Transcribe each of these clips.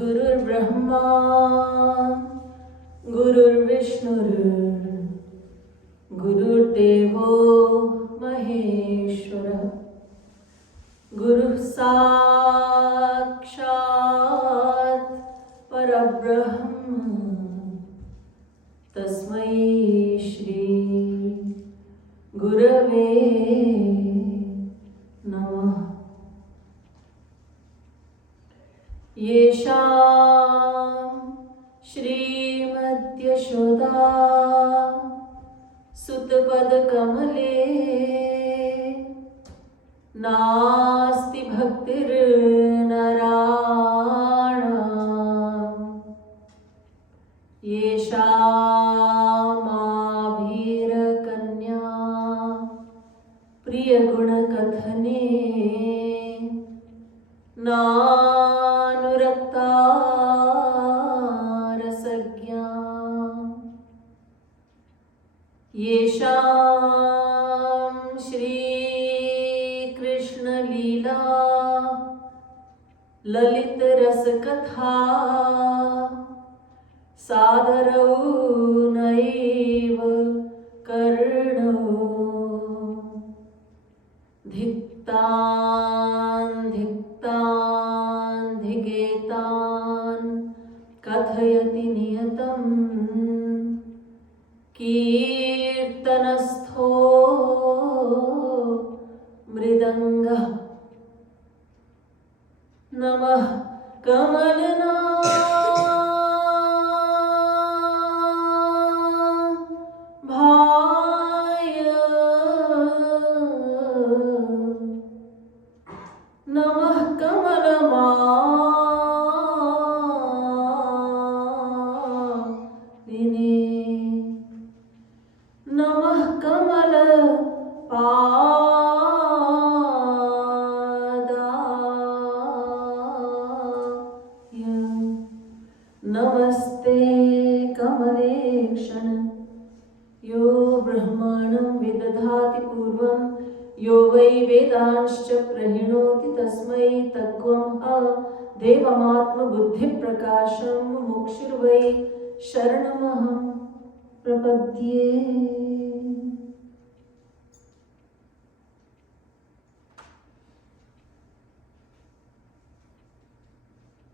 Gurur Brahma, Gurur Vishnu, Gurur Devo Maheshwara, Guru Sakshat Parabrahma, Tasmai Shri Gurave Namah. Yesham Shrimad Yashoda Sutpad Kamale Nasti Bhaktir Narana Yesham Abhir Kanya Priya Guna Kathane Nanurakta Rasagya Yesham Shri Krishna Leela Lalit Ras Katha Sadarau Naiva Karnau Dhiktan Dhigetan Kathayati Niyatam Kirtanastho Mridanga Namah Kamalana Bhaya Namah Kamalama Namah Kamala Padaya Namaste Kamalekshana Yo Brahmanam Vidadhati Purvam Yo Vai Vedanscha Prahinoti Tasmai Tatvam Ha Devamatma Buddhi Prakasham Mukshirvai Sharanamaham Prapadye.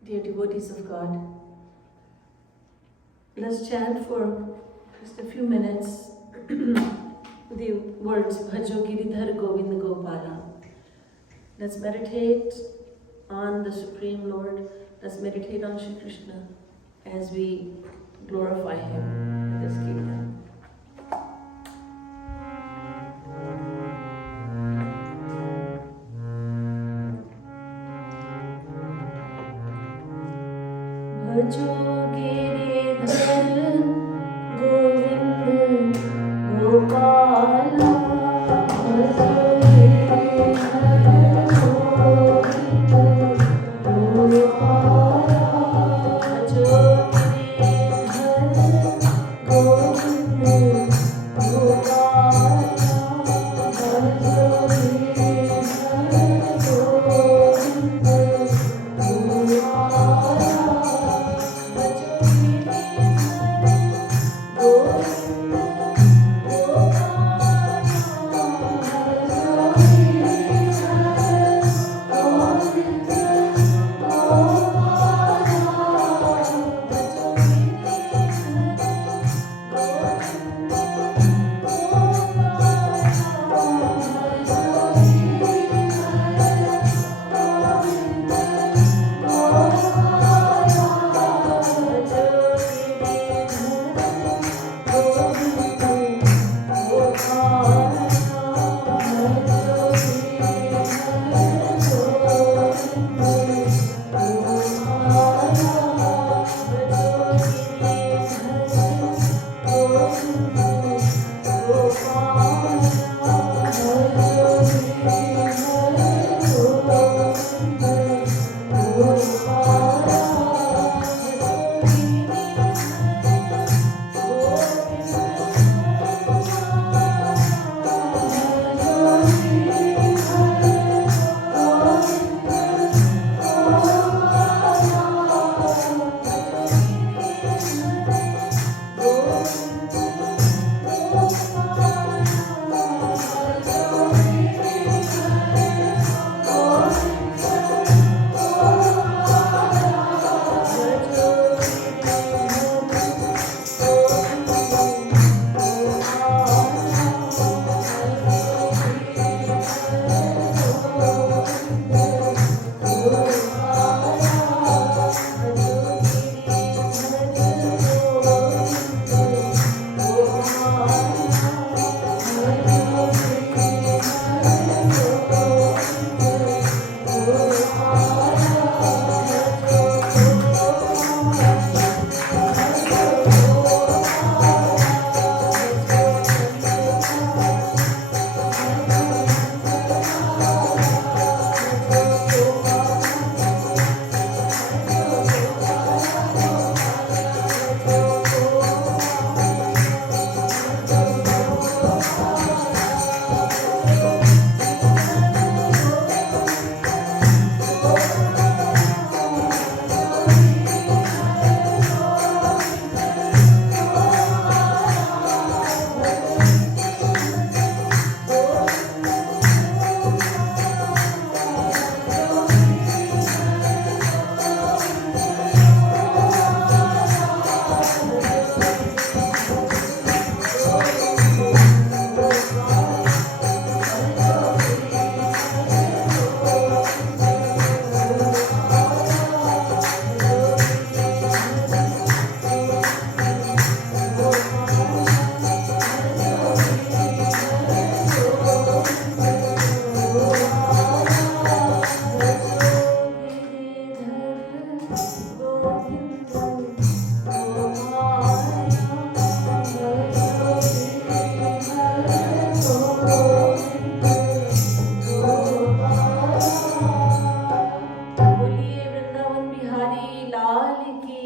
Dear devotees of God, let's chant for just a few minutes the words Bhajo Giridhar Govind Gopala. Let's meditate on the Supreme Lord. Let's meditate on Shri Krishna as we glorify Him with this Kirtan. Bhajo Giridhar Govind Gopala, Bhajo Giridhar Govind Gopala, Bhajo Giridhar Govind Gopala, Bhajo Giridhar Govind Gopala.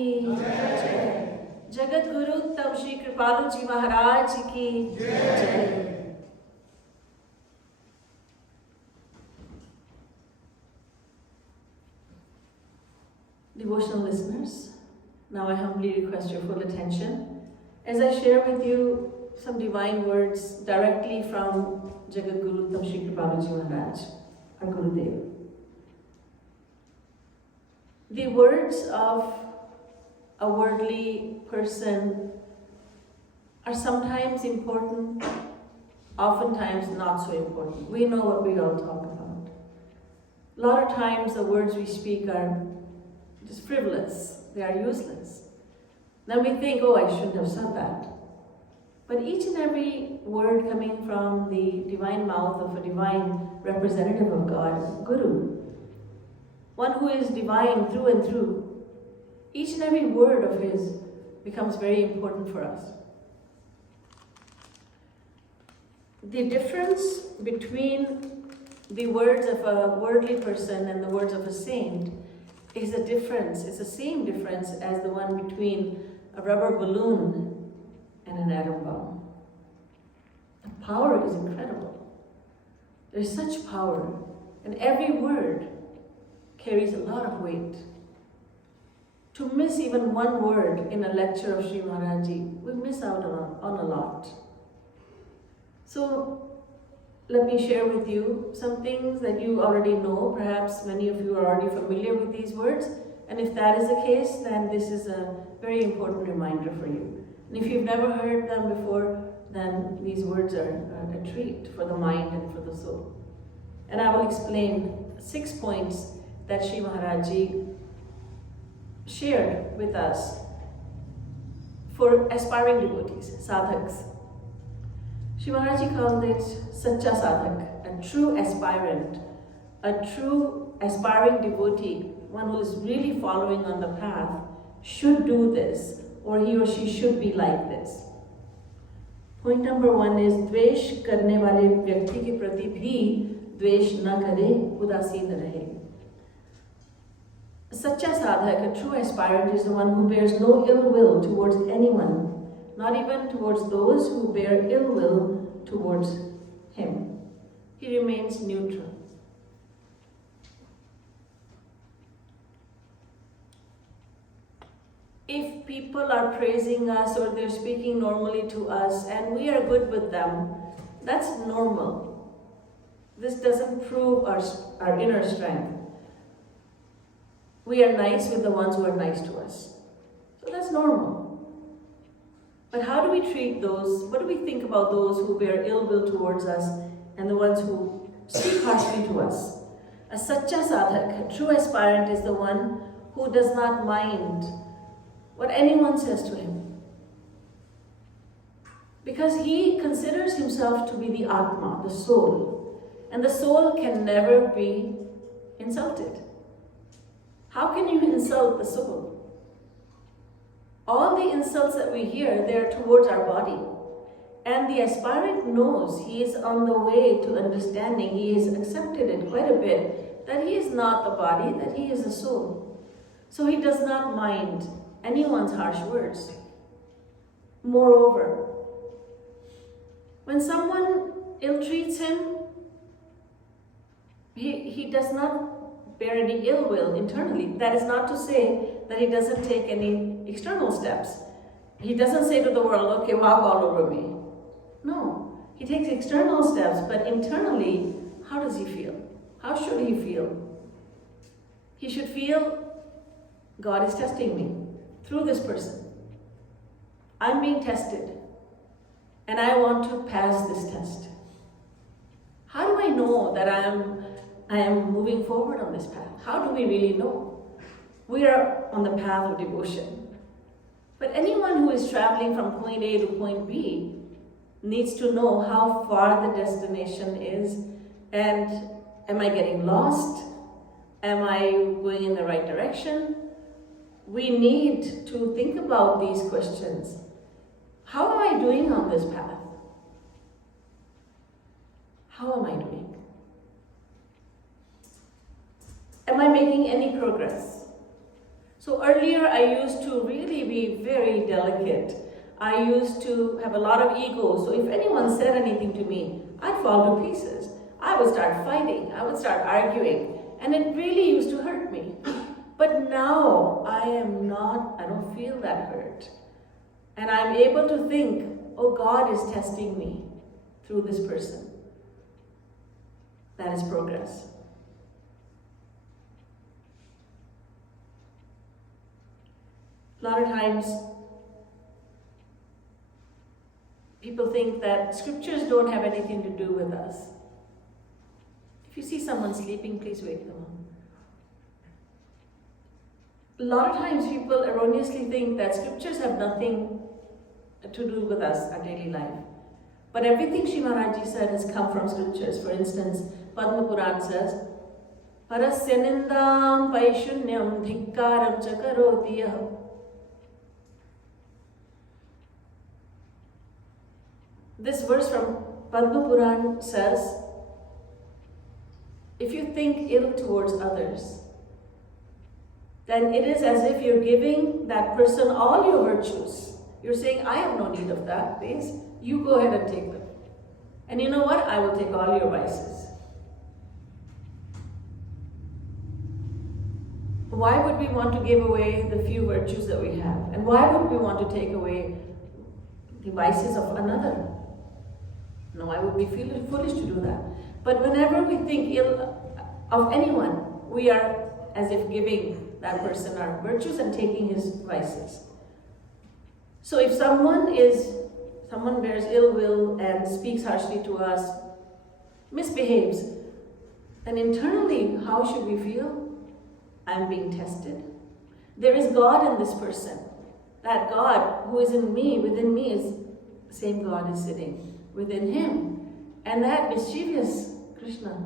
की जय। Jagadguruttam Shri Kripalu Ji Maharaj ki jai. Devotional listeners, now I humbly request your full attention as I share with you some divine words directly from Jagadguruttam Shri Kripalu Ji Maharaj, our Gurudev. The words of a worldly person are sometimes important, oftentimes not so important. We know what we all talk about. A lot of times the words we speak are just frivolous, they are useless. Then we think, oh, I shouldn't have said that. But each and every word coming from the divine mouth of a divine representative of God, Guru, one who is divine through and through, each and every word of his becomes very important for us. The difference between the words of a worldly person and the words of a saint is a difference. It's the same difference as the one between a rubber balloon and an atom bomb. The power is incredible. There's such power, and every word carries a lot of weight. To miss even one word in a lecture of Sri Maharaji, we miss out on a lot. So let me share with you some things that you already know. Perhaps many of you are already familiar with these words, and if that is the case, then this is a very important reminder for you. And if you've never heard them before, then these words are a treat for the mind and for the soul. And I will explain 6 points that Sri Maharaji shared with us for aspiring devotees, sadhaks. Sri Maharaji called it Sacha Sadhak, a true aspirant, a true aspiring devotee, one who is really following on the path, should do this, or he or she should be like this. Point number 1 is द्वेष करने वाले व्यक्ति के प्रति भी द्वेष न करे, उदासीन रहे. A Sacha Sadhak, a true aspirant, is the one who bears no ill will towards anyone, not even towards those who bear ill will towards him. He remains neutral. If people are praising us or they're speaking normally to us and we are good with them, that's normal. This doesn't prove our inner strength. We are nice with the ones who are nice to us. So that's normal. But how do we treat those, what do we think about those who bear ill will towards us and the ones who speak harshly to us? A Sacha Sadhak, a true aspirant, is the one who does not mind what anyone says to him, because he considers himself to be the Atma, the soul, and the soul can never be insulted. How can you insult the soul? All the insults that we hear, they are towards our body. And the aspirant knows he is on the way to understanding, he has accepted it quite a bit, that he is not the body, that he is the soul. So he does not mind anyone's harsh words. Moreover, when someone ill-treats him, he does not bear any ill will internally. That is not to say that he doesn't take any external steps. He doesn't say to the world, okay, walk all over me. No, he takes external steps, but internally, how does he feel? How should he feel? He should feel, God is testing me through this person. I'm being tested, and I want to pass this test. How do I know that I am moving forward on this path? How do we really know? We are on the path of devotion. But anyone who is traveling from point A to point B needs to know how far the destination is, and am I getting lost? Am I going in the right direction? We need to think about these questions. How am I doing on this path? How am I doing? Am I making any progress? So earlier I used to really be very delicate. I used to have a lot of ego. So if anyone said anything to me, I'd fall to pieces. I would start fighting. I would start arguing. And it really used to hurt me. But now I don't feel that hurt. And I'm able to think, oh, God is testing me through this person. That is progress. A lot of times, people think that scriptures don't have anything to do with us. If you see someone sleeping, please wake them up. A lot of times people erroneously think that scriptures have nothing to do with us, our daily life. But everything Sri Maharaj said has come from scriptures. For instance, Padma Puran says, Parasya nindam paishunyam dhikkaram chakarotiyah. This verse from Padma Puran says, if you think ill towards others, then it is as if you're giving that person all your virtues. You're saying, I have no need of that, please. You go ahead and take them. And you know what? I will take all your vices. Why would we want to give away the few virtues that we have? And why would we want to take away the vices of another? No, I would be foolish to do that. But whenever we think ill of anyone, we are as if giving that person our virtues and taking his vices. So if someone bears ill will and speaks harshly to us, misbehaves, then internally, how should we feel? I'm being tested. There is God in this person. That God who is in me, within me, is the same God is sitting within him. And that mischievous Krishna,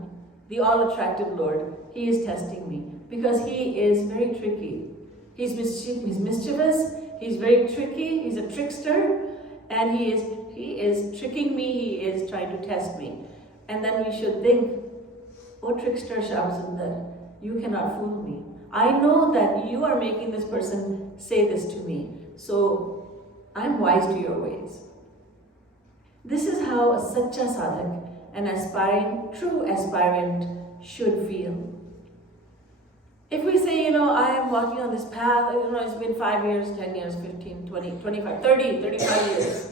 the all-attractive Lord, he is testing me because he is very tricky. He's mischievous, he's very tricky, he's a trickster, and he is tricking me, he is trying to test me. And then we should think, oh trickster Shamsundar, you cannot fool me. I know that you are making this person say this to me, so I'm wise to your ways. This is how a Sacha Sadhak, an aspiring, true aspirant, should feel. If we say, I am walking on this path, it's been 5 years, 10 years, 15, 20, 25, 30, 35 years,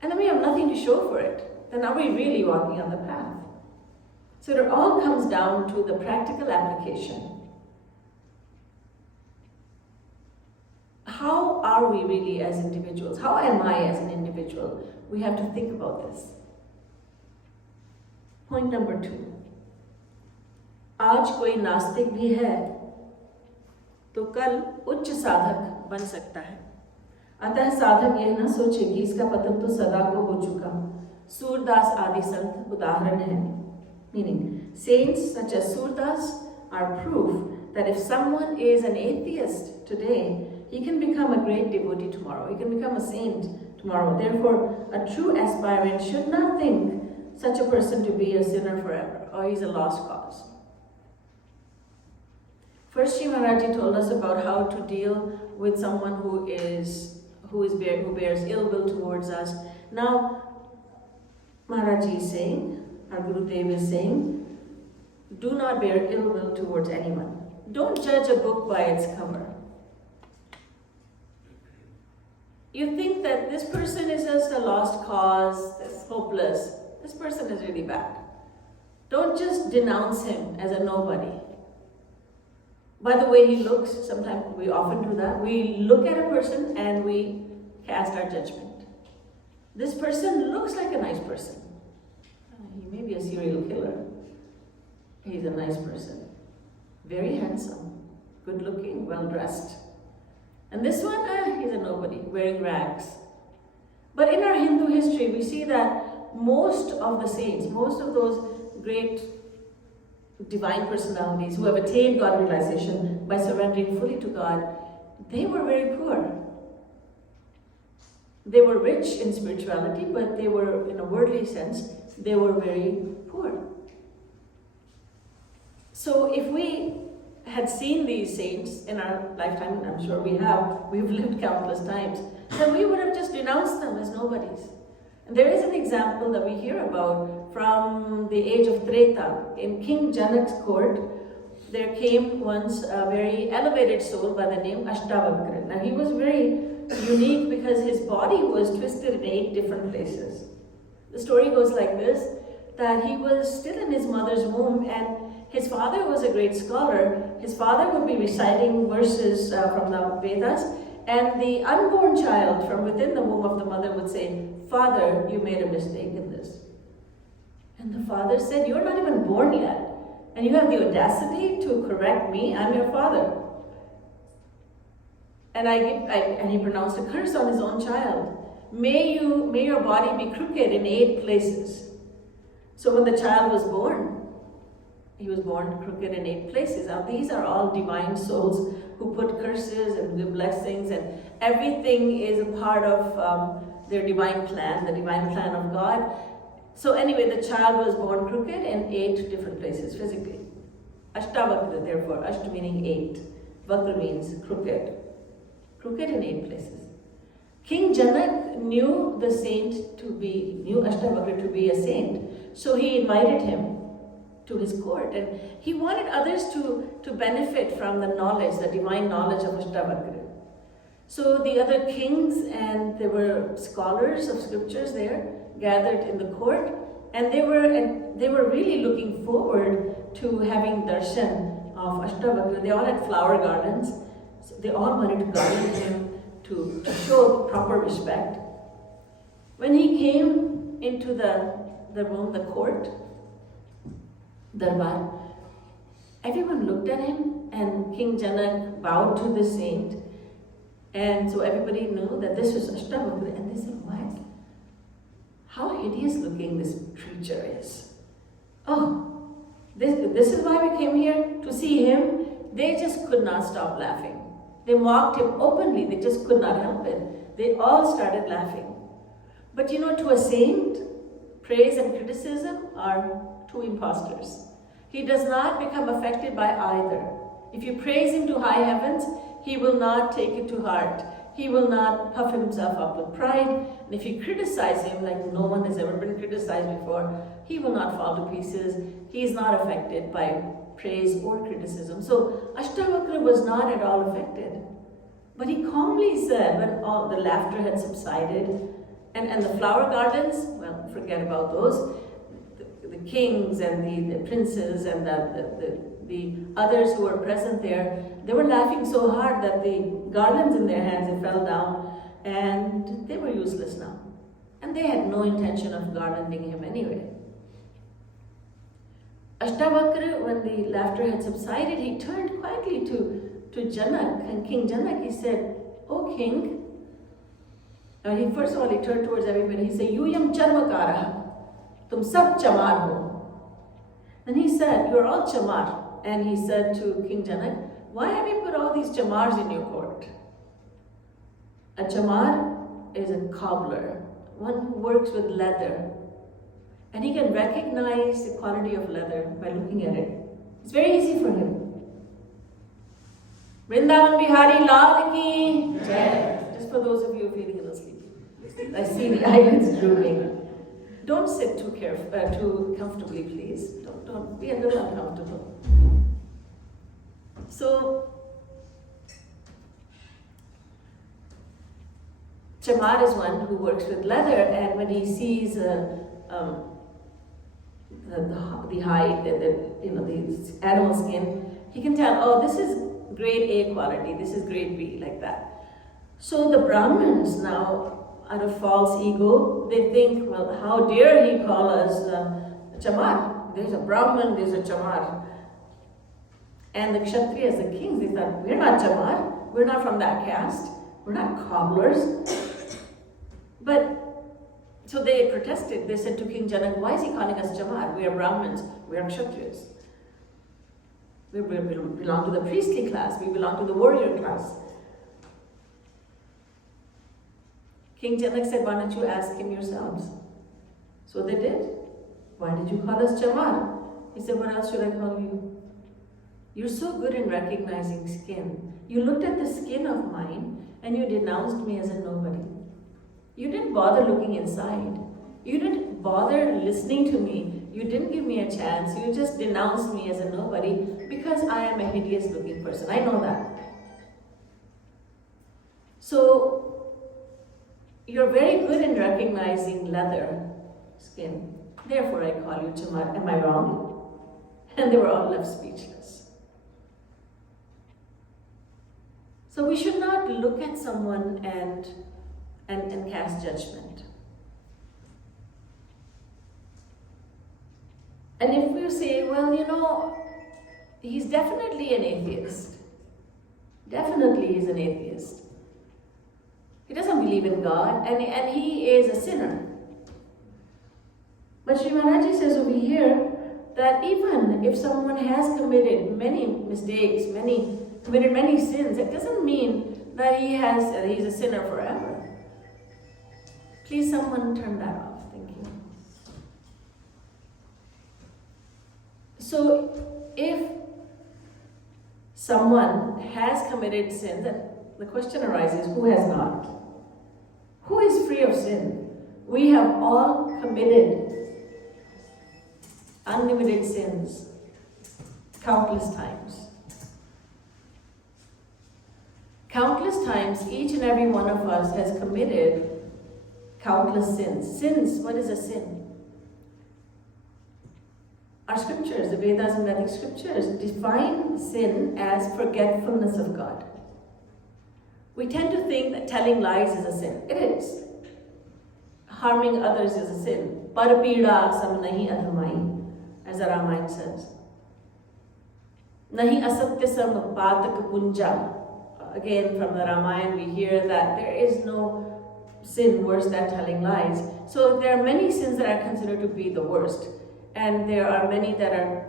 and then we have nothing to show for it, then are we really walking on the path? So it all comes down to the practical application. How are we really as individuals? How am I as an individual? We have to think about this. Point number 2. आज कोई नास्तिक भी है तो कल उच्च साधक बन सकता है। अतः साधक यह न सोचे कि इसका पतन तो सदा को हो चुका। सूरदास आदि संत उदाहरण है। Meaning, saints such as Surdas are proof that if someone is an atheist today, he can become a great devotee tomorrow. He can become a saint tomorrow. Therefore, a true aspirant should not think such a person to be a sinner forever, or he's a lost cause. First, Sri Maharaj told us about how to deal with someone who bears ill will towards us. Now, Maharaj is saying, our Gurudev is saying, do not bear ill will towards anyone. Don't judge a book by its cover. You think that this person is just a lost cause, that's hopeless. This person is really bad. Don't just denounce him as a nobody. By the way he looks, sometimes we often do that. We look at a person and we cast our judgment. This person looks like a nice person. He may be a serial killer. He's a nice person. Very handsome, good looking, well dressed. And this one, he's a nobody, wearing rags. But in our Hindu history, we see that most of the saints, most of those great divine personalities who have attained God realization by surrendering fully to God, they were very poor. They were rich in spirituality, but they were, in a worldly sense, they were very poor. So if we had seen these saints in our lifetime, and I'm sure we have, we've lived countless times, then we would have just denounced them as nobodies. And there is an example that we hear about from the age of Treta. In King Janak's court, there came once a very elevated soul by the name Ashtavakra. Now he was very unique because his body was twisted in 8 different places. The story goes like this, that he was still in his mother's womb, and his father was a great scholar. His father would be reciting verses from the Vedas, and the unborn child from within the womb of the mother would say, "Father, you made a mistake in this." And the father said, "You're not even born yet, and you have the audacity to correct me? I'm your father." And he pronounced a curse on his own child. May your body be crooked in 8 places. So when the child was born, he was born crooked in 8 places. Now these are all divine souls who put curses and give blessings, and everything is a part of their divine plan, the divine plan of God. So anyway, the child was born crooked in 8 different places physically. Ashtavakra, therefore, Asht meaning 8. Vakra means crooked. Crooked in 8 places. King Janak knew Ashtavakra to be a saint. So he invited him to his court, and he wanted others to benefit from the knowledge, the divine knowledge of Ashtavakra. So the other kings, and there were scholars of scriptures there, gathered in the court, and they were really looking forward to having darshan of Ashtavakra. They all had flower gardens, so they all wanted to garland him to show proper respect. When he came into the room, the court, Darbar, everyone looked at him, and King Janak bowed to the saint, and so everybody knew that this was Ashtavakra, and they said, "What? How hideous looking this creature is. Oh, this is why we came here, to see him." They just could not stop laughing. They mocked him openly, they just could not help it. They all started laughing. But to a saint, praise and criticism are 2 impostors. He does not become affected by either. If you praise him to high heavens, he will not take it to heart. He will not puff himself up with pride. And if you criticize him like no one has ever been criticized before, he will not fall to pieces. He is not affected by praise or criticism. So Ashtavakra was not at all affected. But he calmly said, when all the laughter had subsided, and the flower gardens, well, forget about those. The kings and the princes and the others who were present there, they were laughing so hard that the garlands in their hands, they fell down, and they were useless now. And they had no intention of garlanding him anyway. Ashtavakra, when the laughter had subsided, he turned quietly to Janak, and King Janak, he said, "O king," first of all, he turned towards everybody, he said, "Yuyam charmakara, tum sab chamar ho." Then he said, "You're all chamar." And he said to King Janak, "Why have you put all these chamars in your court?" A chamar is a cobbler, one who works with leather. And he can recognize the quality of leather by looking at it. It's very easy for him. Vrindavan Bihari Lal ki Jai. Just for those of you feeling a little sleepy. I see the eyelids drooping. Don't sit too comfortably, please. Don't be a little uncomfortable. So, chamar is one who works with leather, and when he sees the hide, the animal skin, he can tell, oh, this is grade A quality, this is grade B, like that. So the Brahmins now, out of false ego, they think, well, how dare he call us chamar? There's a Brahmin, there's a chamar. And the Kshatriyas, the kings, they thought, we're not chamar, we're not from that caste, we're not cobblers. But so they protested. They said to King Janak, why is he calling us chamar? We are Brahmins, we are Kshatriyas. We belong to the priestly class, we belong to the warrior class. King Janak said, why don't you ask him yourselves? So they did. Why did you call us chamar? He said, what else should I call you? You're so good in recognizing skin. You looked at the skin of mine and you denounced me as a nobody. You didn't bother looking inside. You didn't bother listening to me. You didn't give me a chance. You just denounced me as a nobody because I am a hideous looking person. I know that. So, you're very good in recognizing leather, skin. Therefore, I call you Chamar. Am I wrong? And they were all left speechless. So we should not look at someone and cast judgment. And if we say, well, you know, he's definitely an atheist. Definitely he's an atheist. He doesn't believe in God, and he is a sinner. But Sri Maharaj says over here that even if someone has committed many mistakes, committed many sins, it doesn't mean that he's a sinner forever. Please, someone turn that off. Thank you. So, if someone has committed sins, then the question arises, who has not? Who is free of sin? We have all committed unlimited sins countless times. Countless times, each and every one of us has committed countless sins. Sins, what is a sin? Our scriptures, the Vedas and Vedic scriptures, define sin as forgetfulness of God. We tend to think that telling lies is a sin. It is. Harming others is a sin. Parapida sam nahi adhamai, as the Ramayana says. Nahi asatya sam patak punja. Again, from the Ramayana, we hear that there is no sin worse than telling lies. So there are many sins that are considered to be the worst. And there are many that are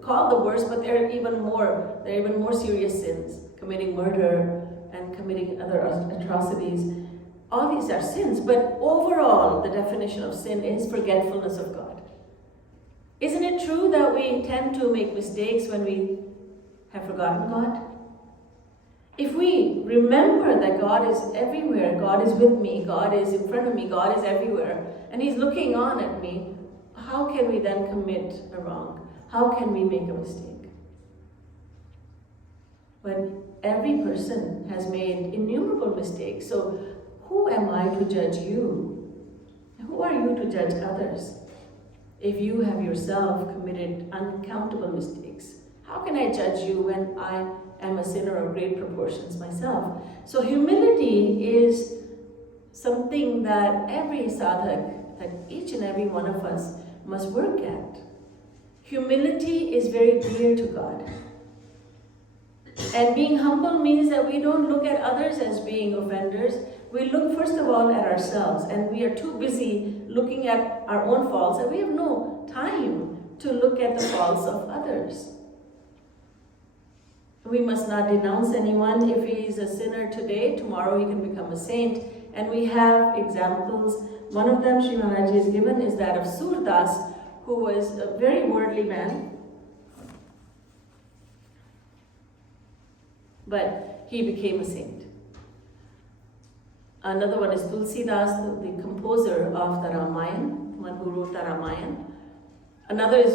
called the worst, but there are even more serious sins. Committing murder and committing other atrocities. All these are sins, but overall, the definition of sin is forgetfulness of God. Isn't it true that we tend to make mistakes when we have forgotten God? If we remember that God is everywhere, God is with me, God is in front of me, God is everywhere, and He's looking on at me, how can we then commit a wrong? How can we make a mistake? But every person has made innumerable mistakes, so who am I to judge you? Who are you to judge others? If you have yourself committed uncountable mistakes, how can I judge you when I am a sinner of great proportions myself? So humility is something that every sadhak, that each and every one of us must work at. Humility is very dear to God. And being humble means that we don't look at others as being offenders. We look first of all at ourselves, and we are too busy looking at our own faults that we have no time to look at the faults of others. We must not denounce anyone. If he is a sinner today, tomorrow he can become a saint. And we have examples. One of them Sri Maharaj has given is that of Surdas, who was a very worldly man, but he became a saint. Another one is Tulsidas, the composer of the Ramayana, one who wrote the Ramayana. Another is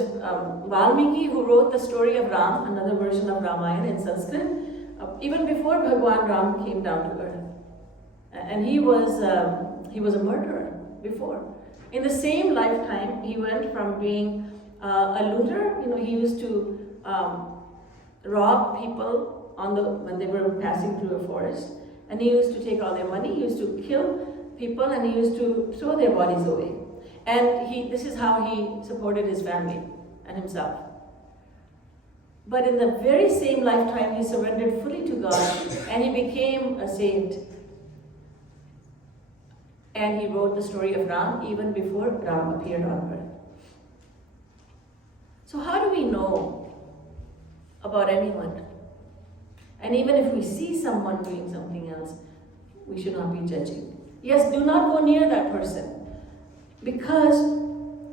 Valmiki, who wrote the story of Ram, another version of Ramayana in Sanskrit, even before Bhagwan Ram came down to earth. And he was a murderer before. In the same lifetime, he went from being a looter. He used to rob people when they were passing through a forest, and he used to take all their money. He used to kill people, and he used to throw their bodies away. And this is how he supported his family and himself. But in the very same lifetime, he surrendered fully to God, and he became a saint. And he wrote the story of Ram even before Ram appeared on earth. So how do we know about anyone? And even if we see someone doing something else, we should not be judging. Yes, do not go near that person, because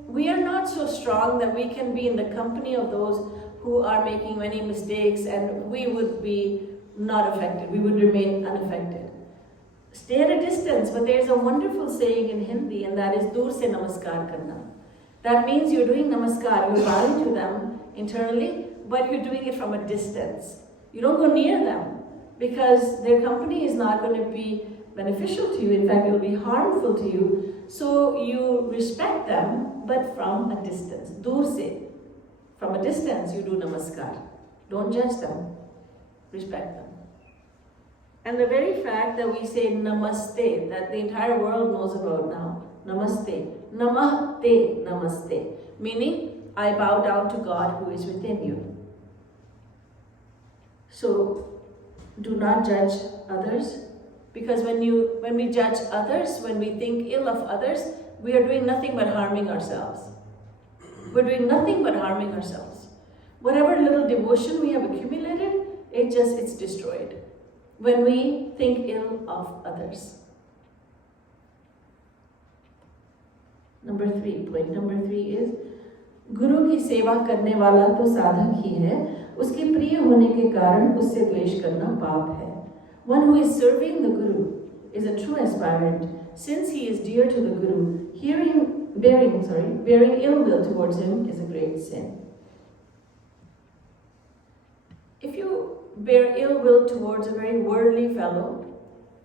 we are not so strong that we can be in the company of those who are making many mistakes, and we would be not affected. We would remain unaffected. Stay at a distance, but there's a wonderful saying in Hindi, and that is dur se namaskar karna. That means you're doing namaskar, you're bowing to them internally, but you're doing it from a distance. You don't go near them, because their company is not going to be beneficial to you. In fact, it will be harmful to you. So you respect them, but from a distance. Dur se. From a distance, you do namaskar. Don't judge them. Respect them. And the very fact that we say namaste, that the entire world knows about now. Namaste. Namaste, namaste. Meaning, I bow down to God who is within you. So, do not judge others. Because when we judge others, when we think ill of others, we are doing nothing but harming ourselves. We're doing nothing but harming ourselves. Whatever little devotion we have accumulated, it's destroyed when we think ill of others. Point number 3 is, गुरु की सेवा करने वाला तो साधक ही है, उसके प्रिय होने के कारण उससे द्वेष करना पाप है. One who is serving the Guru is a true aspirant. Since he is dear to the Guru, bearing ill will towards him is a great sin. If you bear ill will towards a very worldly fellow,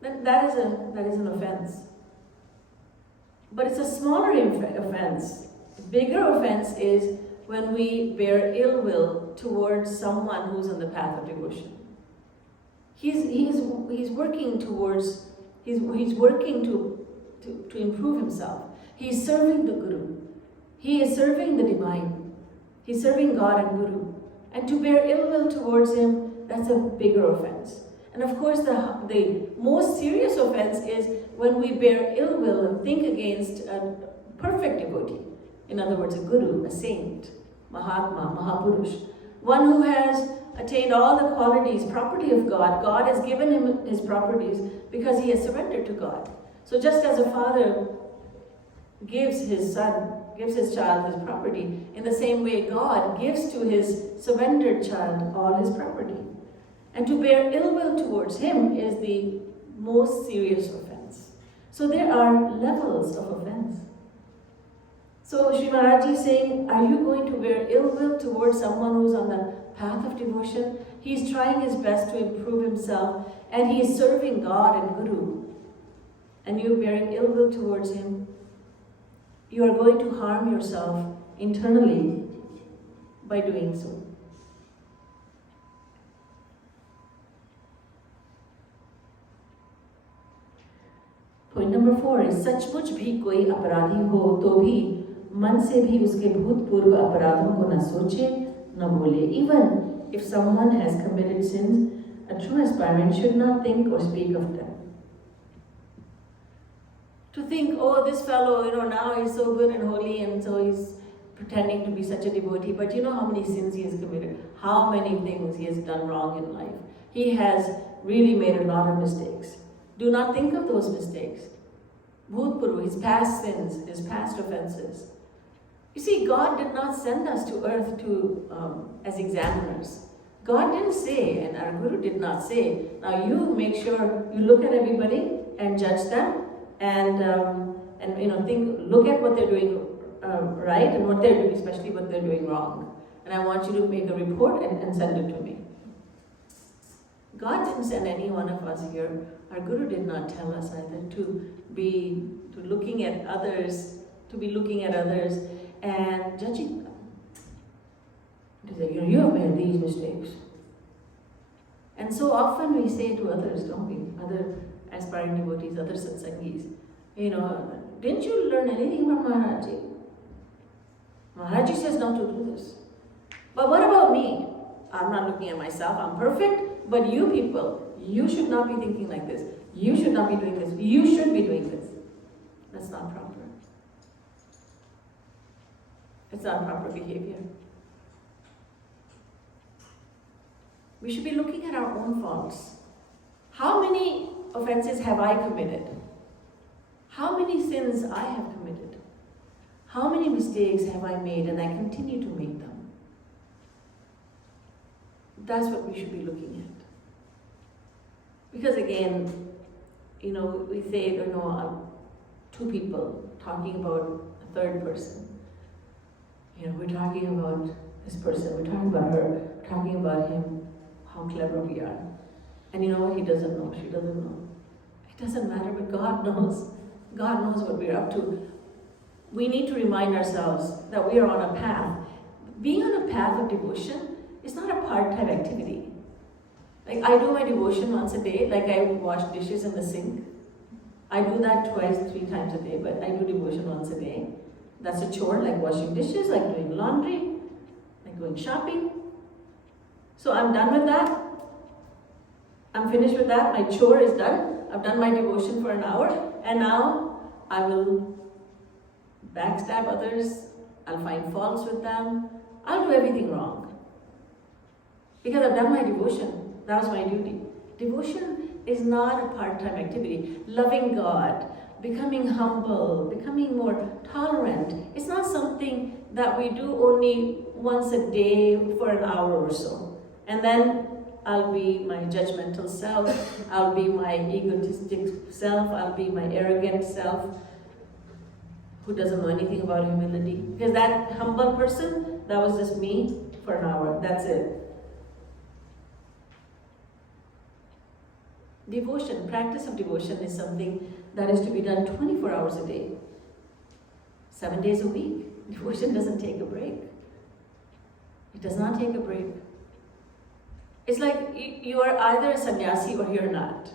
then that is an offense. But it's a smaller offense. The bigger offense is when we bear ill will towards someone who's on the path of devotion. He's working towards, he's working to improve himself. He's serving the Guru. He is serving the divine. He's serving God and Guru. And to bear ill will towards him, that's a bigger offense. And of course, the most serious offense is when we bear ill will and think against a perfect devotee. In other words, a Guru, a saint, Mahatma, Mahapurush, one who has attained all the qualities, property of God. God has given him his properties because he has surrendered to God. So just as a father gives his child his property, in the same way God gives to his surrendered child all his property. And to bear ill will towards him is the most serious offense. So there are levels of offense. So Sri Maharaj is saying, are you going to bear ill will towards someone who's on the path of devotion? He's trying his best to improve himself, and he is serving God and Guru. And you're bearing ill will towards him. You are going to harm yourself internally by doing so. Point number 4 is, सचमुच भी कोई अपराधी हो तो भी मन से भी उसके भूतपूर्व अपराधों को न सोचे न बोले. Even if someone has committed sins, a true aspirant should not think or speak of them. To think, oh, this fellow, now he's so good and holy, and so he's pretending to be such a devotee, but you know how many sins he has committed, how many things he has done wrong in life. He has really made a lot of mistakes. Do not think of those mistakes. Bhutpuru, his past sins, his past offenses. You see, God did not send us to earth as examiners. God didn't say, and our Guru did not say, now you make sure you look at everybody and judge them, and look at what they're doing right and what they're doing, especially what they're doing wrong. And I want you to make a report and send it to me. God didn't send any one of us here. Our Guru did not tell us either to be looking at others and judging them. To say, you have made these mistakes. And so often we say to others, don't we? Other aspiring devotees, other satsangis, didn't you learn anything from Maharaj? Maharaj says not to do this. But what about me? I'm not looking at myself, I'm perfect, but you people, you should not be thinking like this. You should not be doing this. You should be doing this. That's not proper. It's not proper behavior. We should be looking at our own faults. How many offenses have I committed? How many sins I have committed? How many mistakes have I made and I continue to make them? That's what we should be looking at. Because again, we say, two people talking about a third person. We're talking about this person, we're talking about her, talking about him, how clever we are. And you know what? He doesn't know, she doesn't know. It doesn't matter, but God knows. God knows what we're up to. We need to remind ourselves that we are on a path. Being on a path of devotion is not a part-time activity. Like, I do my devotion once a day, like I wash dishes in the sink. I do that 3 times a day, but I do devotion once a day. That's a chore, like washing dishes, like doing laundry, like going shopping. So I'm done with that. I'm finished with that. My chore is done. I've done my devotion for an hour, and now I will backstab others. I'll find faults with them. I'll do everything wrong. Because I've done my devotion. That was my duty. Devotion is not a part-time activity. Loving God, becoming humble, becoming more tolerant. It's not something that we do only once a day for an hour or so. And then I'll be my judgmental self, I'll be my egotistic self, I'll be my arrogant self who doesn't know anything about humility. Because that humble person, that was just me for an hour. That's it. Devotion, practice of devotion is something that is to be done 24 hours a day, 7 days a week. Devotion doesn't take a break. It does not take a break. It's like you are either a sannyasi or you're not.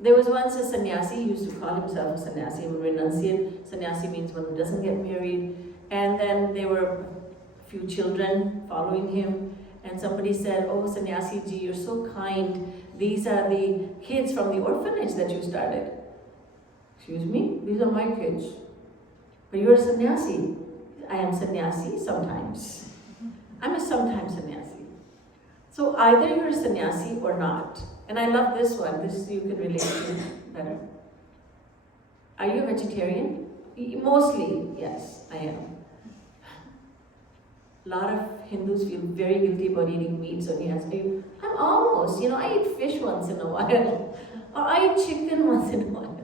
There was once a sannyasi, he used to call himself a sannyasi, a renunciate. Sannyasi means one who doesn't get married. And then there were a few children following him. And somebody said, "Oh, sannyasi ji, you're so kind. These are the kids from the orphanage that you started." "Excuse me? These are my kids." "But you're a sannyasi." "I am sannyasi sometimes. I'm a sometimes sannyasi." So either you're a sannyasi or not. And I love this one. This you can relate to better. Are you a vegetarian? Mostly, yes, I am. A lot of Hindus feel very guilty about eating meat, so he has to. I'm almost, I eat fish once in a while, or I eat chicken once in a while.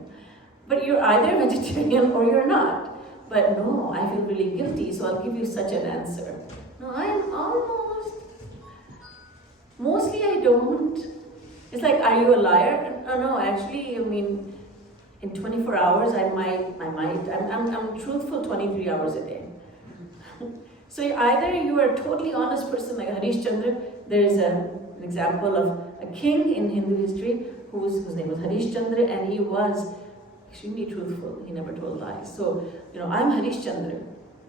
But you're either vegetarian or you're not. But no, I feel really guilty, so I'll give you such an answer. No, I'm almost. Mostly I don't. It's like, are you a liar? No, actually, in 24 hours, I'm truthful 23 hours a day. So either you are a totally honest person like Harish Chandra. There is an example of a king in Hindu history whose name was Harish Chandra, and he was extremely truthful. He never told lies. So, I'm Harish Chandra.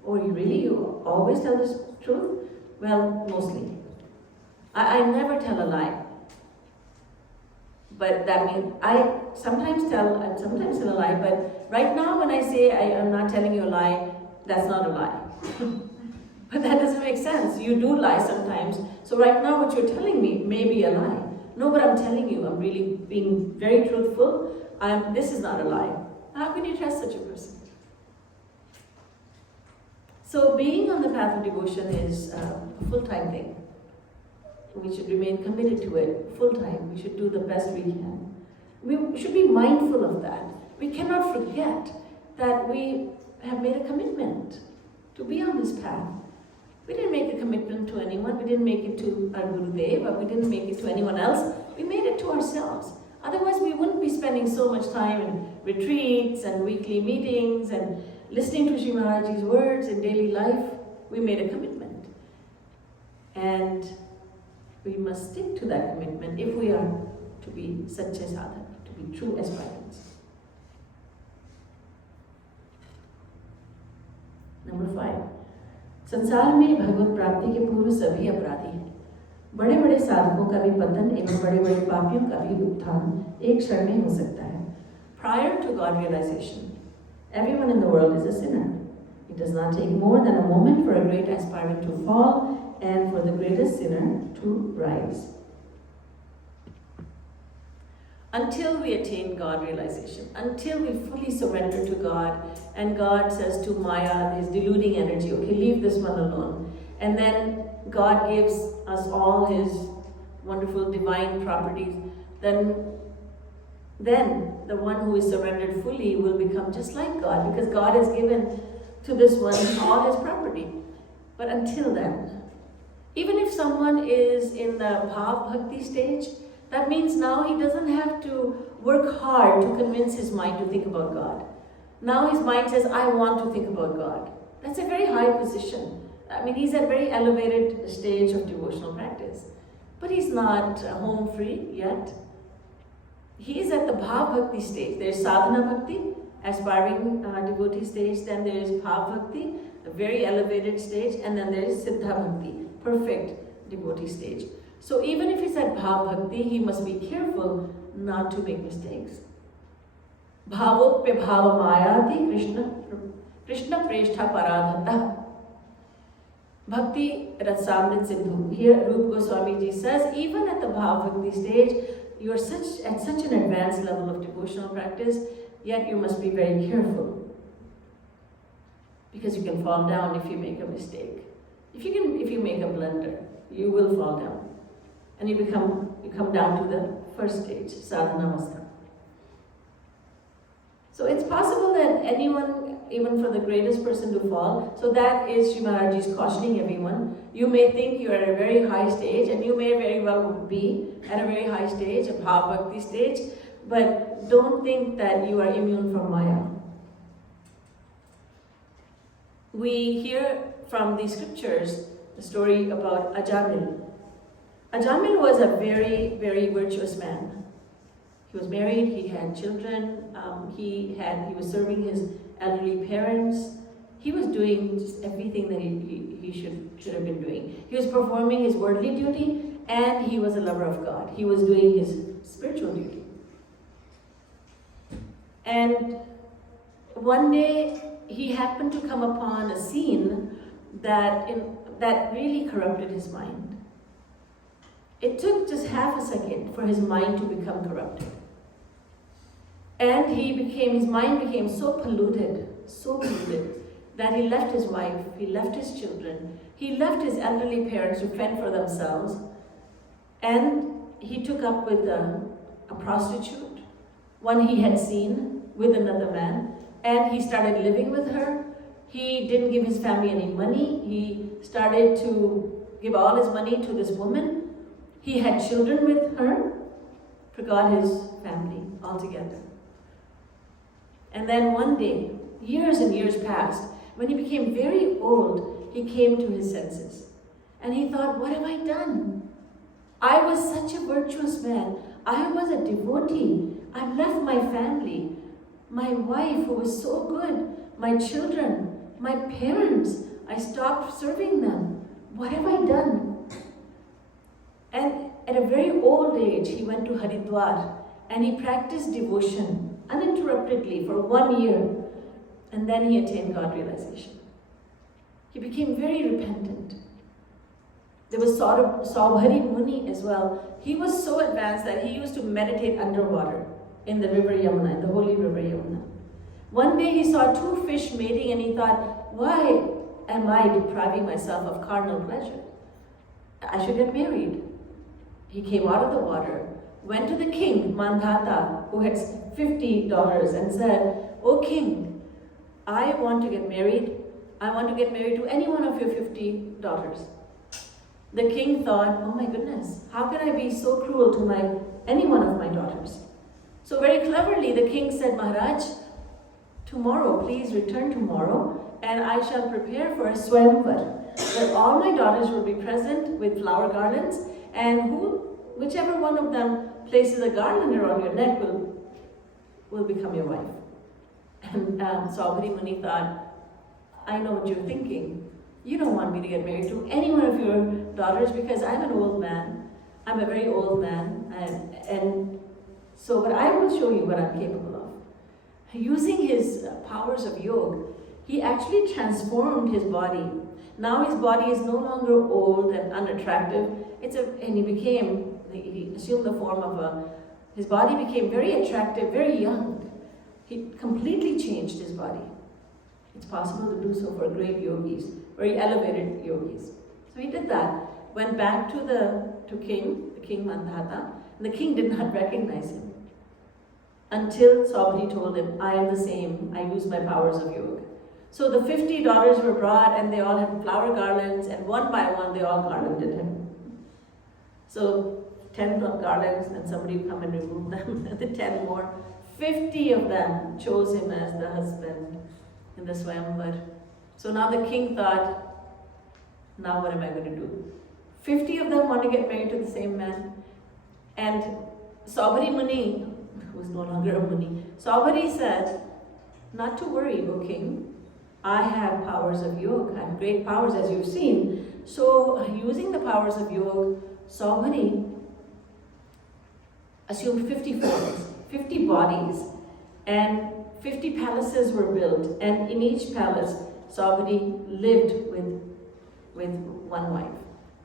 "Oh, you always tell the truth?" Well, mostly. I never tell a lie. But that means I sometimes tell a lie, but right now when I say I am not telling you a lie, that's not a lie. But that doesn't make sense. You do lie sometimes. So right now what you're telling me may be a lie. No, but I'm telling you, I'm really being very truthful. This is not a lie. How can you trust such a person? So being on the path of devotion is a full-time thing. We should remain committed to it full-time. We should do the best we can. We should be mindful of that. We cannot forget that we have made a commitment to be on this path. We didn't make a commitment to anyone. We didn't make it to our Gurudev, or we didn't make it to anyone else. We made it to ourselves. Otherwise, we wouldn't be spending so much time in retreats and weekly meetings and listening to Shri Maharaj's words in daily life. We made a commitment. And we must stick to that commitment if we are to be Sache Sadhak, to be true aspirants. Number 5. संसार में भगवत प्राप्ति के पूर्व सभी अपराधी हैं। बड़े बड़े साधकों का भी पतन एवं बड़े बड़े पापियों का भी उत्थान एक क्षण में हो सकता है। Prior to God realization, everyone in the world is a sinner. It does not take more than a moment for a great aspirant to fall and for the greatest sinner to rise. Until we attain God realization, until we fully surrender to God, and God says to Maya, his deluding energy, okay, leave this one alone. And then God gives us all his wonderful divine properties, then the one who is surrendered fully will become just like God, because God has given to this one all his property. But until then, even if someone is in the Bhav Bhakti stage, that means now he doesn't have to work hard to convince his mind to think about God. Now his mind says, I want to think about God. That's a very high position. I mean, he's at a very elevated stage of devotional practice. But he's not home free yet. He is at the Bhav Bhakti stage. There's Sadhana Bhakti, aspiring devotee stage. Then there is Bhav Bhakti, a very elevated stage. And then there is Siddha Bhakti, perfect devotee stage. So even if he's at Bhav Bhakti, he must be careful not to make mistakes. Bhavopya bhavamayati Krishna Preshtha Paradhata. Bhakti Ratsamrit Sindhu. Here Rupa Goswami Ji says, even at the Bhav Bhakti stage, you are at such an advanced level of devotional practice, yet you must be very careful. Because you can fall down if you make a mistake. If you make a blunder, you will fall down. And you come down to the first stage, sadhana avastha. So it's possible that anyone, even for the greatest person to fall, so that is Sri Maharaj is cautioning everyone. You may think you're at a very high stage, and you may very well be at a very high stage, a Bhav Bhakti stage, but don't think that you are immune from Maya. We hear from the scriptures the story about Ajamil. Ajamil was a very, very virtuous man. He was married, he had children, he was serving his elderly parents. He was doing just everything that he should have been doing. He was performing his worldly duty, and he was a lover of God. He was doing his spiritual duty. And one day he happened to come upon a scene that really corrupted his mind. It took just half a second for his mind to become corrupted. And his mind became so polluted, that he left his wife, he left his children, he left his elderly parents to fend for themselves, and he took up with a prostitute, one he had seen with another man, and he started living with her. He didn't give his family any money. He started to give all his money to this woman. He had children with her, forgot his family altogether. And then one day, years and years passed, when he became very old, he came to his senses. And he thought, what have I done? I was such a virtuous man. I was a devotee. I've left my family, my wife who was so good, my children, my parents. I stopped serving them. What have I done? And at a very old age, he went to Haridwar and he practiced devotion uninterruptedly for 1 year, and then he attained God realization. He became very repentant. There was Saubhari Muni as well. He was so advanced that he used to meditate underwater in the river Yamuna, in the holy river Yamuna. One day he saw 2 fish mating and he thought, why am I depriving myself of carnal pleasure? I should get married. He came out of the water, went to the king, Mandhata, who had $50, and said, "O king, I want to get married. I want to get married to any one of your 50 daughters." The king thought, oh my goodness, how can I be so cruel to any one of my daughters? So very cleverly, the king said, Maharaj, tomorrow, please return tomorrow, and I shall prepare for a swayamvar, where all my daughters will be present with flower garlands, and whichever one of them places a garland around your neck will become your wife. And Saubhari Muni thought, I know what you're thinking. You don't want me to get married to any one of your daughters because I'm an old man. I'm a very old man. But I will show you what I'm capable of. Using his powers of yoga, he actually transformed his body. Now his body is no longer old and unattractive. He assumed the form of his body became very attractive, very young. He completely changed his body. It's possible to do so for great yogis, very elevated yogis. So he did that. Went back to king. The King Mandhata. And the king did not recognize him until Saubhari told him, I am the same, I use my powers of yoga. So the 50 daughters were brought and they all had flower garlands, and one by one they all garlanded him. So 10 garlands, and somebody would come and remove them, and the 10 more. 50 of them chose him as the husband in the Swayamvar. So now the king thought, now what am I going to do? 50 of them want to get married to the same man. And Saubhari Muni, who is no longer a Muni, Saubhari said, not to worry, O king, I have powers of yoga, I have great powers as you've seen. So using the powers of yoga, Saubhari assumed 50 forms, 50 bodies, and 50 palaces were built, and in each palace, Saubhari lived with one wife.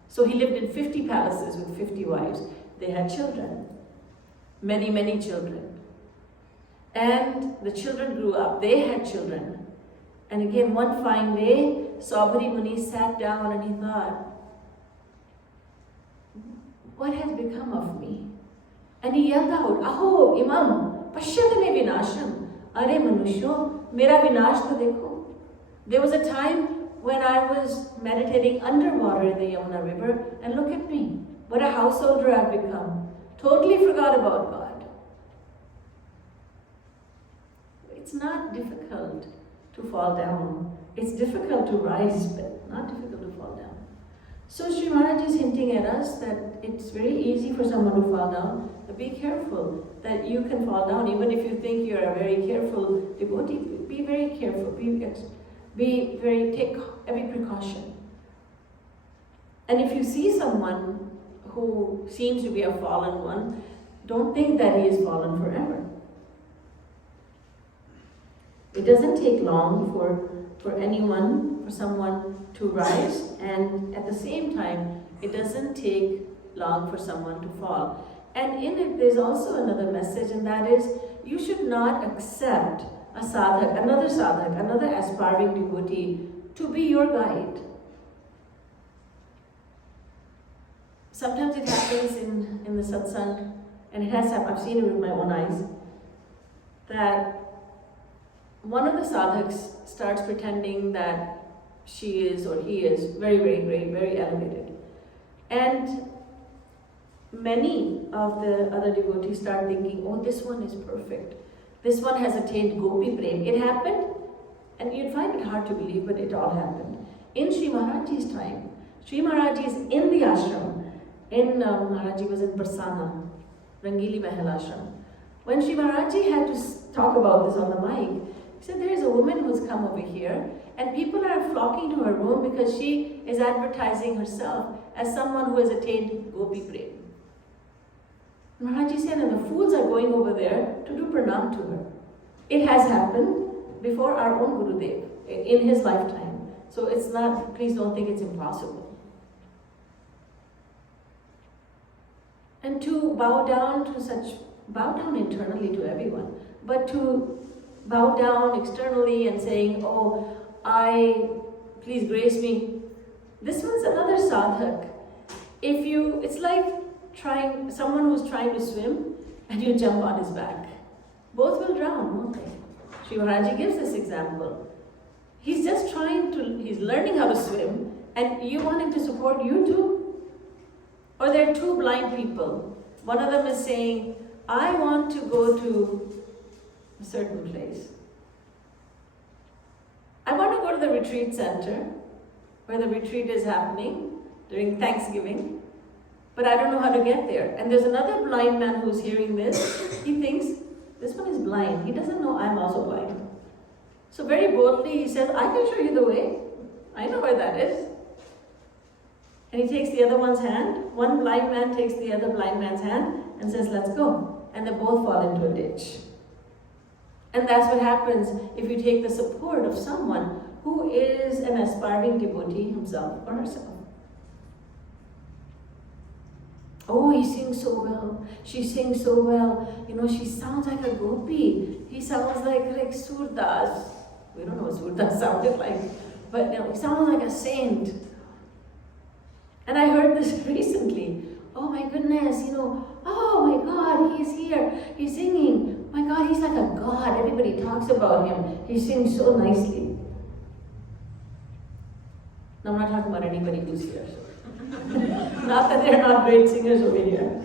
So he lived in 50 palaces with 50 wives. They had children, many, many children. And the children grew up, they had children. And again, one fine day, Saubhari Muni sat down and he thought, what has become of me? And he yelled out, Aho, Imam, Pashyat me vinasham. Are manusho, mera vinash to dekho. There was a time when I was meditating underwater in the Yamuna River, and look at me, what a householder I've become. Totally forgot about God. It's not difficult to fall down. It's difficult to rise, but not difficult to fall down. So Sri Maharaj is hinting at us that it's very easy for someone to fall down, but be careful that you can fall down. Even if you think you're a very careful devotee, be very careful. Take every precaution. And if you see someone who seems to be a fallen one, don't think that he is fallen forever. It doesn't take long for someone to rise, and at the same time, it doesn't take long for someone to fall. And in it, there's also another message, and that is, you should not accept a sadhak, another aspiring devotee to be your guide. Sometimes it happens in the satsang, and it has happened, I've seen it with my own eyes, that one of the sadhaks starts pretending that she is or he is very, very great, very elevated. And many of the other devotees start thinking, oh, this one is perfect. This one has attained Gopi Prem. It happened, and you'd find it hard to believe, but it all happened. In Sri Maharajji's time, Sri Maharajji is in the ashram. Maharajji was in Barsana, Rangili Mahal ashram. When Sri Maharajji had to talk about this on the mic, he said, there is a woman who's come over here, and people are flocking to her room because she is advertising herself as someone who has attained Gopi Prem. Maharajji said, and the fools are going over there to do pranam to her. It has happened before our own Gurudev, in his lifetime. So it's not, please don't think it's impossible. And to bow down internally to everyone, but to bow down externally and saying, oh, please grace me. This one's another sadhak. It's like someone who's trying to swim and you jump on his back. Both will drown, won't they? Sri Maharajji gives this example. He's learning how to swim, and you want him to support you too? Or there are two blind people. One of them is saying, I want to go to a certain place. I want to go to the retreat center where the retreat is happening during Thanksgiving, but I don't know how to get there. And there's another blind man who's hearing this. He thinks, this one is blind. He doesn't know I'm also blind. So very boldly he says, I can show you the way. I know where that is. And he takes the other one's hand. One blind man takes the other blind man's hand and says, let's go. And they both fall into a ditch. And that's what happens if you take the support of someone who is an aspiring devotee himself or herself. Oh, he sings so well. She sings so well. She sounds like a gopi. He sounds like Surdas. We don't know what Surdas sounded like. But he sounds like a saint. And I heard this recently. oh my goodness, oh my God, he's here, he's singing. My God, he's like a god. Everybody talks about him. He sings so nicely. Now, I'm not talking about anybody who's here. Not that they're not great singers over here.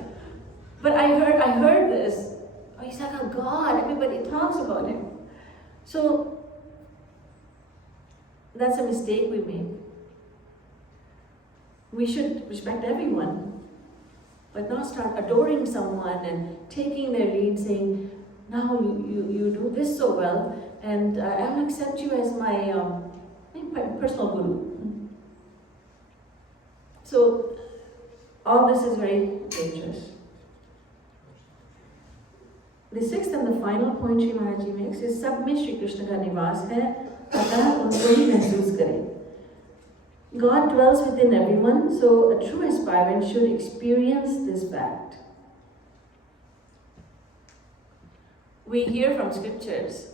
But I heard this. Oh, he's like a god. Everybody talks about him. So, that's a mistake we make. We should respect everyone, but not start adoring someone and taking their lead, saying, now you do this so well, and I will accept you as my personal guru. So, all this is very dangerous. The sixth and the final point Shri Maharaj Ji makes is, सब में श्री कृष्ण का निवास है, अतः उनको ही महसूस करें. God dwells within everyone, so a true aspirant should experience this fact. We hear from scriptures,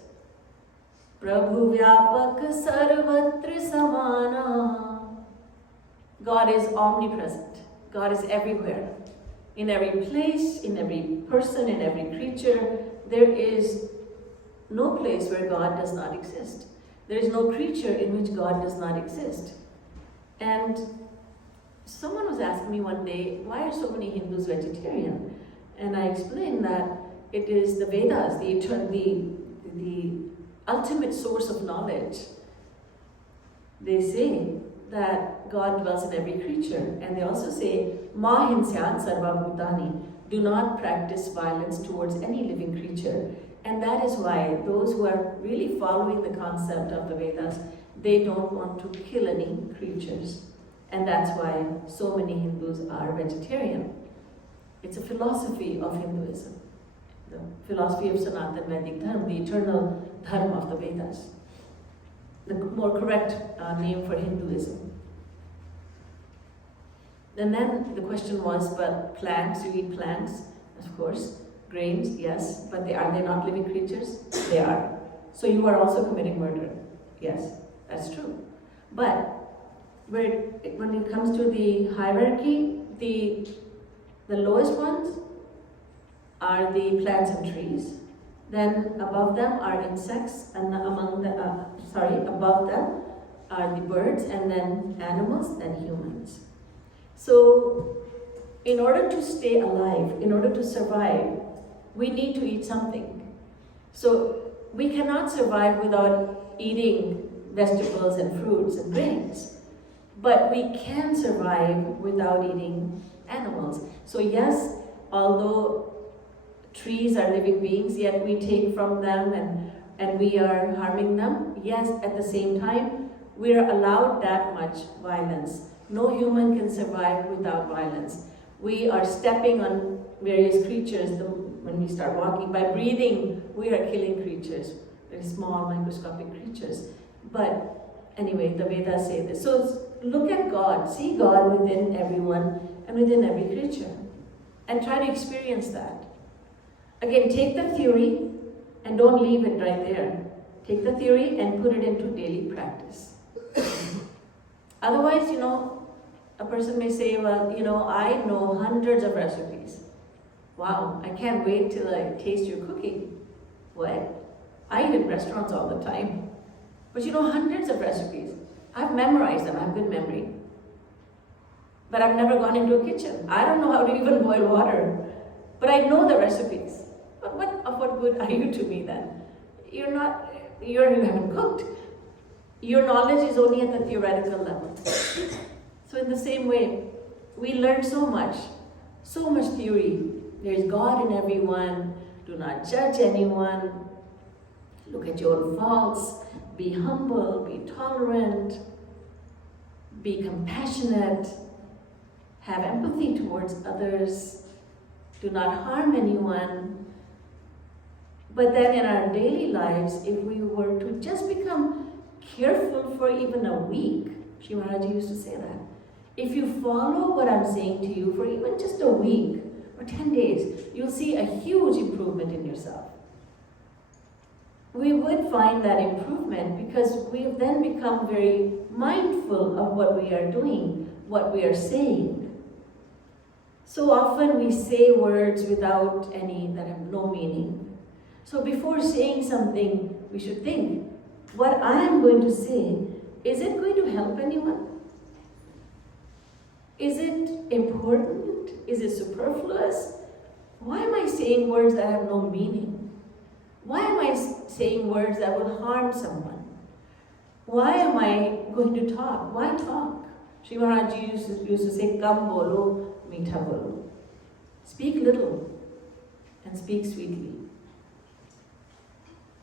Prabhu Vyapak Sarvatra Samana. God is omnipresent. God is everywhere. In every place, in every person, in every creature. There is no place where God does not exist. There is no creature in which God does not exist. And someone was asking me one day, why are so many Hindus vegetarian? And I explained that it is the Vedas, the ultimate source of knowledge. They say that God dwells in every creature. And they also say, Ma hinsyat sarva bhutani, do not practice violence towards any living creature. And that is why those who are really following the concept of the Vedas, they don't want to kill any creatures. And that's why so many Hindus are vegetarian. It's a philosophy of Hinduism. The philosophy of Sanatana Vedic Dharma, the eternal Dharma of the Vedas. The more correct name for Hinduism. And then the question was, but plants, you eat plants, of course. Grains, yes, but are they not living creatures? They are. So you are also committing murder. Yes, that's true. But when it comes to the hierarchy, the lowest ones are the plants and trees. Then above them are insects, and above them are the birds, and then animals, and humans. So, in order to stay alive, in order to survive, we need to eat something. So, we cannot survive without eating vegetables and fruits and grains. But we can survive without eating animals. So yes, although trees are living beings, yet we take from them and we are harming them. Yes, at the same time, we are allowed that much violence. No human can survive without violence. We are stepping on various creatures when we start walking. By breathing, we are killing creatures, very small, microscopic creatures. But anyway, the Vedas say this. So look at God, see God within everyone and within every creature, and try to experience that. Again, take the theory and don't leave it right there. Take the theory and put it into daily practice. Otherwise, a person may say, well, I know hundreds of recipes. Wow, I can't wait till I taste your cooking. What? I eat in restaurants all the time. But hundreds of recipes. I've memorized them, I have good memory. But I've never gone into a kitchen. I don't know how to even boil water. But I know the recipes. But what good are you to me then? You haven't cooked. Your knowledge is only at the theoretical level. So in the same way, we learn so much theory. There's God in everyone. Do not judge anyone. Look at your own faults. Be humble, be tolerant, be compassionate, have empathy towards others, do not harm anyone. But then in our daily lives, if we were to just become careful for even a week, Shri Maharaj used to say that, if you follow what I'm saying to you for even just a week or 10 days, you'll see a huge improvement in yourself. We would find that improvement because we've then become very mindful of what we are doing, what we are saying. So often we say words without any, that have no meaning. So before saying something, we should think, what I am going to say, is it going to help anyone? Is it important? Is it superfluous? Why am I saying words that have no meaning? Why am I saying words that will harm someone? Why am I going to talk? Why talk? Shri Maharaj used to say, Kam bolo, meetha bolo. Speak little and speak sweetly.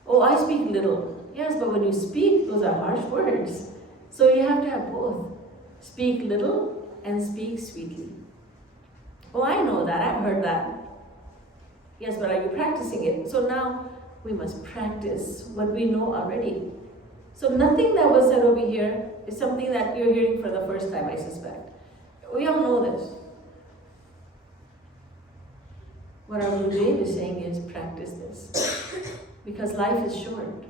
Oh, I speak little. Yes, but when you speak, those are harsh words. So you have to have both. Speak little and speak sweetly. Oh, I know that. I've heard that. Yes, but are you practicing it? So now we must practice what we know already. So nothing that was said over here is something that you're hearing for the first time, I suspect. We all know this. What our Gurudev is saying is practice this. Because life is short.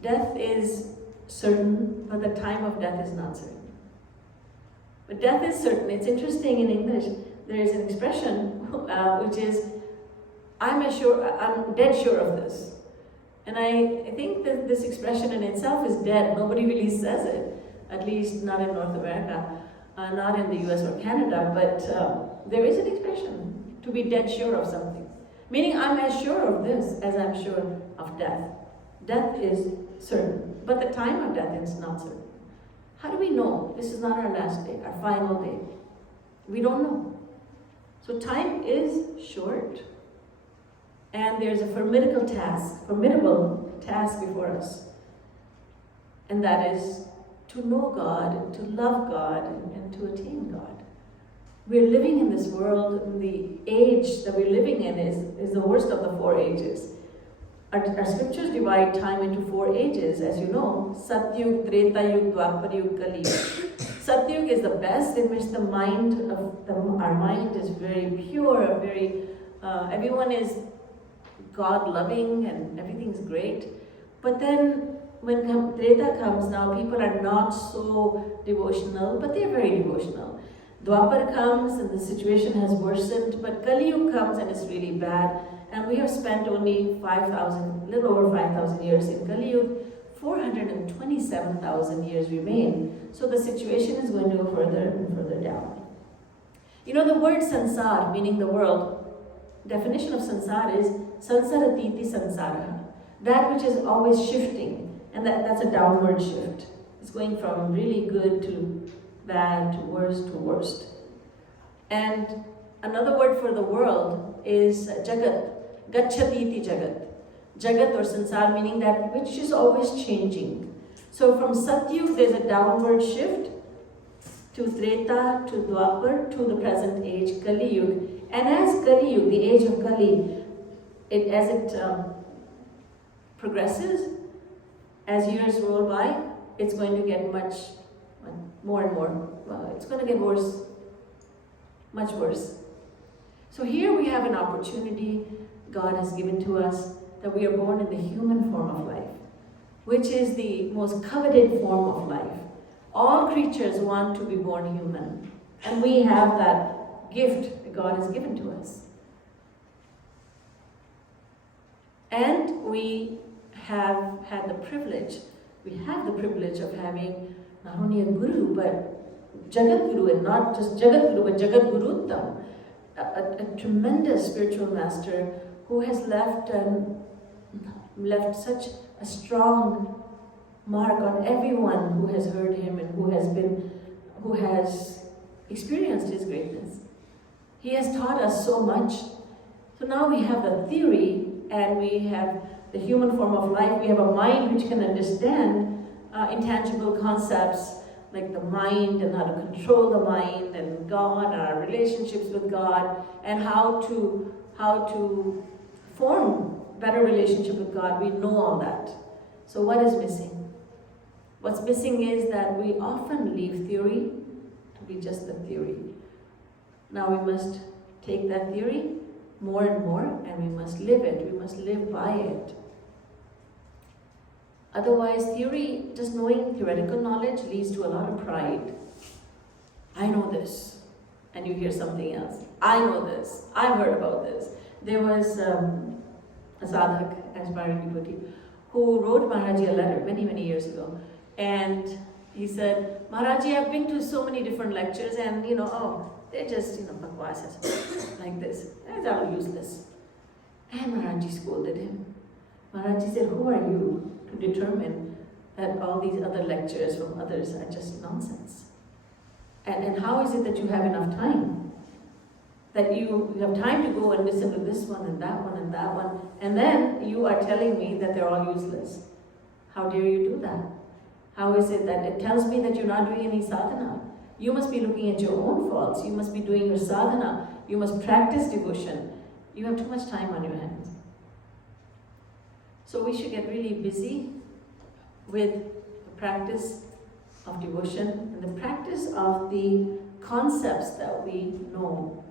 Death is certain, but the time of death is not certain. But death is certain. It's interesting in English. There is an expression which is, I'm dead sure of this. And I think that this expression in itself is dead. Nobody really says it, at least not in North America, not in the US or Canada, but there is an expression, to be dead sure of something. Meaning I'm as sure of this as I'm sure of death. Death is certain, but the time of death is not certain. How do we know this is not our last day, our final day? We don't know. So time is short. And there's a formidable task before us. And that is to know God, to love God, and to attain God. We're living in this world, and the age that we're living in is the worst of the 4 ages. Our scriptures divide time into 4 ages, as you know. Satyug, Treta Yug, Dwapar Yug, Kali Yug. Satyug is the best, in which our mind is very pure, everyone is God-loving and everything's great. But then when Treta comes now, people are not so devotional, but they're very devotional. Dwapar comes and the situation has worsened, but Kali Yuga comes and it's really bad. And we have spent only little over 5,000 years in Kali Yuga. 427,000 years remain. So the situation is going to go further and further down. You know, the word sansar, meaning the world, definition of sansar is sansaratiti sansara, that which is always shifting, and that's a downward shift. It's going from really good to bad to worst. And another word for the world is jagat, gachatiti jagat. Jagat or sansar meaning that which is always changing. So from Satyug there's a downward shift to Treta, to Dwapar, to the present age, Kali Yuga. And as Kali Yuga, the age of Kali, as it progresses, as years roll by, it's going to get more and more. It's going to get worse, much worse. So here we have an opportunity God has given to us, that we are born in the human form of life, which is the most coveted form of life. All creatures want to be born human, and we have that gift that God has given to us. And we have the privilege of having not only a guru, but Jagadguru, and not just Jagadguru, but Jagadguruttam, a tremendous spiritual master who has left such a strong mark on everyone who has heard him and who has experienced his greatness. He has taught us so much. So now we have the theory, and we have the human form of life. We have a mind which can understand intangible concepts like the mind and how to control the mind and God and our relationships with God, and how to form better relationship with God. We know all that. So what is missing? What's missing is that we often leave theory to be just the theory. Now we must take that theory more and more, and we must live it. We must live by it. Otherwise, just knowing theoretical knowledge leads to a lot of pride. I know this. and you hear something else. I know this, I've heard about this. There was a sadhak, aspiring devotee, who wrote Maharaj a letter many, many years ago. And he said, Maharaj, I've been to so many different lectures and they're just, bakwas, like this. That's all useless. And Maharaj scolded him. Maharaj said, who are you to determine that all these other lectures from others are just nonsense? And how is it that you have enough time? That you have time to go and listen to this one and that one and that one, and then you are telling me that they're all useless. How dare you do that? How is it that it tells me that you're not doing any sadhana? You must be looking at your own faults. You must be doing your sadhana. You must practice devotion. You have too much time on your hands. So we should get really busy with the practice of devotion and the practice of the concepts that we know.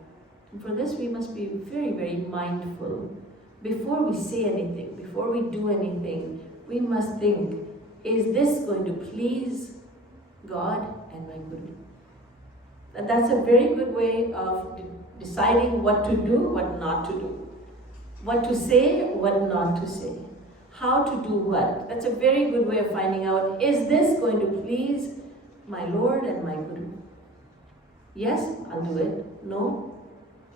And for this we must be very, very mindful. Before we say anything, before we do anything, we must think, is this going to please God and my Guru? And that's a very good way of deciding what to do, what not to do. What to say, what not to say. How to do what. That's a very good way of finding out, is this going to please my Lord and my Guru? Yes, I'll do it. No,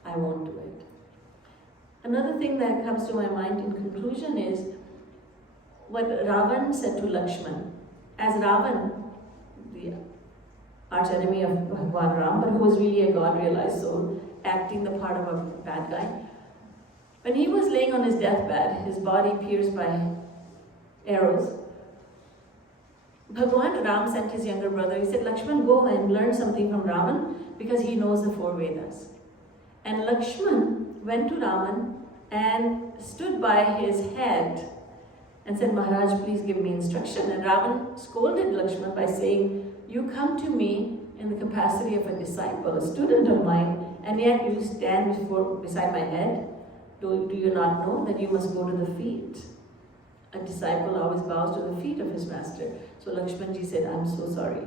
I won't do it. Another thing that comes to my mind in conclusion is what Ravan said to Lakshman. As Ravan, the arch enemy of Bhagwan Ram, but who was really a God-realized soul, acting the part of a bad guy, when he was laying on his deathbed, his body pierced by arrows, Bhagwan Ram sent his younger brother. He said, Lakshman, go and learn something from Raman because he knows the 4 Vedas. And Lakshman went to Raman and stood by his head and said, Maharaj, please give me instruction. And Ravan scolded Lakshman by saying, you come to me in the capacity of a disciple, a student of mine, and yet you stand beside my head. Do you not know that you must go to the feet? A disciple always bows to the feet of his master. So Lakshmanji said, I'm so sorry.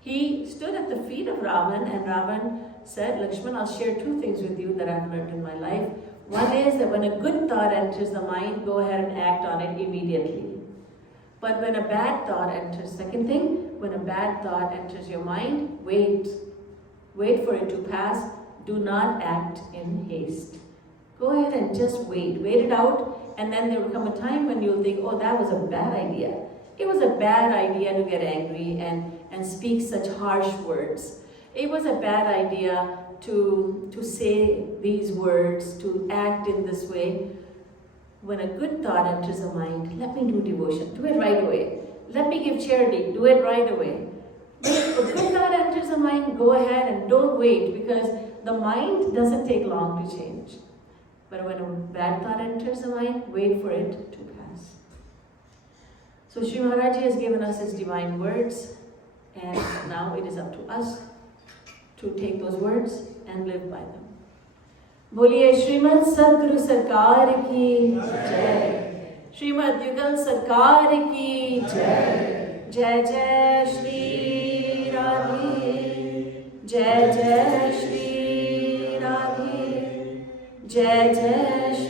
He stood at the feet of Ravan, and Ravan said, Lakshman, I'll share 2 things with you that I've learned in my life. One is that when a good thought enters the mind, go ahead and act on it immediately. But when a bad thought enters, second thing, when a bad thought enters your mind, wait. Wait for it to pass. Do not act in haste. Go ahead and just wait. Wait it out, and then there will come a time when you'll think, oh, that was a bad idea. It was a bad idea to get angry and speak such harsh words. It was a bad idea to say these words, to act in this way. When a good thought enters the mind, let me do devotion. Do it right away. Let me give charity. Do it right away. If a good thought enters the mind, go ahead and don't wait, because the mind doesn't take long to change. But when a bad thought enters the mind, wait for it to pass. So Sri Maharaj has given us his divine words, and now it is up to us to take those words and live by them. Boliye Srimad Sadguru Sarkar ki Jai. Srimad Yugal Sarkar ki Jai. Jai Jai Shri Radhe. Jai Jai Shri Radhe. Jai Jai Shri